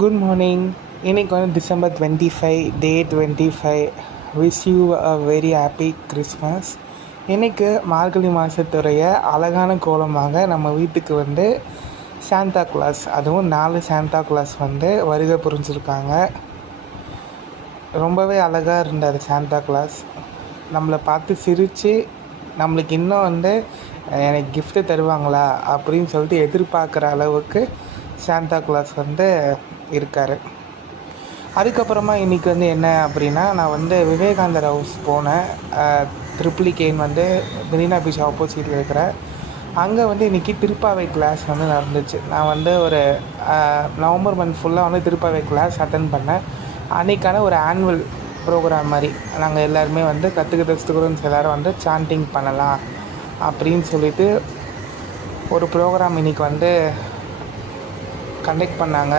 Good morning. இன்றைக்கி வந்து December 25, day 25. Wish you a very happy Christmas. இன்றைக்கு மார்கழி மாதத்துடைய அழகான கோலமாக நம்ம வீட்டுக்கு வந்து சாந்தா கிளாஸ், அதுவும் 4 சாந்தா கிளாஸ் வந்து வருகை புரிஞ்சிருக்காங்க. ரொம்பவே அழகாக இருந்தார் சாந்தா கிளாஸ். நம்மளை பார்த்து சிரித்து நம்மளுக்கு இன்னும் வந்து எனக்கு கிஃப்ட்டு தருவாங்களா அப்படின்னு சொல்லிட்டு எதிர்பார்க்குற அளவுக்கு சாந்தா கிளாஸ் வந்து இருக்கார். அதுக்கப்புறமா இன்றைக்கி வந்து என்ன அப்படின்னா, நான் வந்து விவேகானந்தர் ஹவுஸ் போனேன். ட்ரிப்ளிகேன் வந்து மெரினா பீச் ஆப்போசிட்டில் இருக்கிற அங்கே வந்து இன்றைக்கி திருப்பாவை கிளாஸ் வந்து நடந்துச்சு. நான் வந்து ஒரு நவம்பர் மந்த் ஃபுல்லாக வந்து திருப்பாவை கிளாஸ் அட்டன் பண்ணேன். அன்றைக்கான ஒரு ஆனுவல் ப்ரோக்ராம் மாதிரி நாங்கள் எல்லாருமே வந்து கற்றுக்கிட்ட ஸ்டூடெண்ட்ஸ் எல்லோரும் வந்து சாண்டிங் பண்ணலாம் அப்படின்னு சொல்லிட்டு ஒரு ப்ரோக்ராம் இன்றைக்கி வந்து கண்டக்ட் பண்ணாங்க.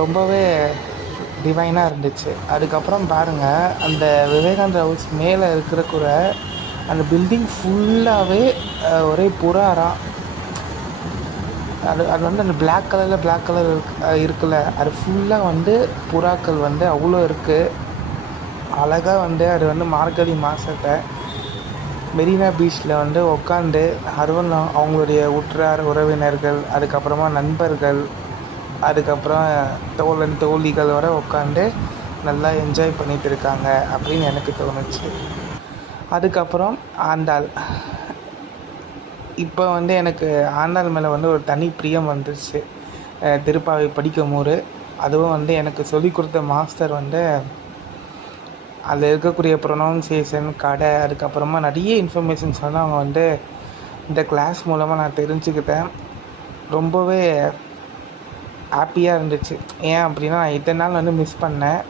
ரொம்பவே டிவைனாக இருந்துச்சு. அதுக்கப்புறம் பாருங்கள், அந்த விவேகானந்தர் ஹவுஸ் மேலே இருக்கிற கூட அந்த பில்டிங் ஃபுல்லாகவே ஒரே புறாராம். அது வந்து அந்த பிளாக் கலர் இருக்குல்ல, அது ஃபுல்லாக வந்து புறாக்கள் வந்து அவ்வளோ இருக்குது. அழகாக வந்து அது வந்து மார்கழி மாதத்தை மெரினா பீச்சில் வந்து உட்காந்து அதுவும் அவங்களுடைய உற்றார் உறவினர்கள், அதுக்கப்புறமா நண்பர்கள், அதுக்கப்புறம் தோழன் தோழிகளோடு உட்காந்து நல்லா என்ஜாய் பண்ணிகிட்டு இருக்காங்க அப்படின்னு எனக்கு தோணுச்சு. அதுக்கப்புறம் ஆண்டாள். இப்போ வந்து எனக்கு ஆண்டாள் மேலே வந்து ஒரு தனி பிரியம் வந்துருச்சு திருப்பாவை படிக்கும்போது. அதுவும் வந்து எனக்கு சொல்லிக் கொடுத்த மாஸ்டர் வந்து அதில் இருக்கக்கூடிய ப்ரொனவுன்சியேஷன் கடை, அதுக்கப்புறமா நிறைய இன்ஃபர்மேஷன்ஸ் வந்து அவங்க வந்து இந்த கிளாஸ் மூலமாக நான் தெரிஞ்சுக்கிட்டேன். ரொம்பவே ஹாப்பியாக இருந்துச்சு. ஏன் அப்படின்னா, நான் இத்தனை நாள் வந்து மிஸ் பண்ணேன்.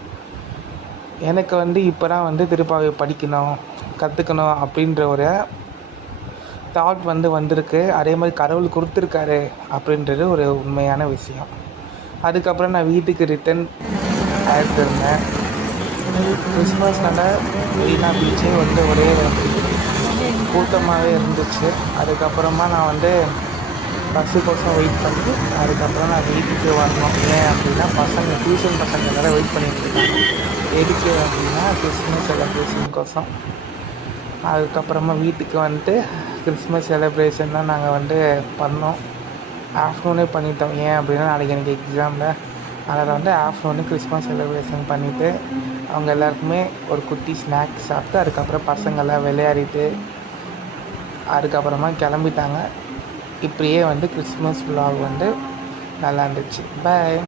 எனக்கு வந்து இப்போ தான் வந்து திருப்பாவை படிக்கணும், கற்றுக்கணும் அப்படின்ற ஒரு தாட் வந்து வந்திருக்கு. அதே மாதிரி கடவுள் கொடுத்துருக்காரு அப்படின்றது ஒரு உண்மையான விஷயம். அதுக்கப்புறம் நான் வீட்டுக்கு ரிட்டன் ஆகிருந்தேன். கிறிஸ்மஸ்னால மெரினா பீச்சே வந்து ஒரே கூட்டமாகவே இருந்துச்சு. அதுக்கப்புறமா நான் வந்து பஸ்ஸுக்கோசம் வெயிட் பண்ணி அதுக்கப்புறம் நான் வீட்டுக்கு வரணும். ஏன் அப்படின்னா, டியூஷன் பசங்க எல்லோரும் வெயிட் பண்ணிட்டு இருக்காங்க. எதுக்கு அப்படின்னா, கிறிஸ்மஸ் செலிப்ரேஷனுக்கோசம். அதுக்கப்புறமா வீட்டுக்கு வந்துட்டு கிறிஸ்மஸ் செலிப்ரேஷன் தான் நாங்கள் வந்து பண்ணோம். ஆஃப்டர்நூனே பண்ணிட்டோம். ஏன் அப்படின்னா, நாளைக்கு எனக்கு எக்ஸாமில். அதில் வந்து ஆஃப்டர்நூனே கிறிஸ்மஸ் செலிப்ரேஷன் பண்ணிவிட்டு அவங்க எல்லாருக்குமே ஒரு குட்டி ஸ்நாக்ஸ் சாப்பிட்டு அதுக்கப்புறம் பசங்கள்லாம் விளையாடிட்டு அதுக்கப்புறமா கிளம்பிட்டாங்க. இப்படியே வந்து கிறிஸ்மஸ் விலாக் வந்து நல்லா இருந்துச்சு. பாய்.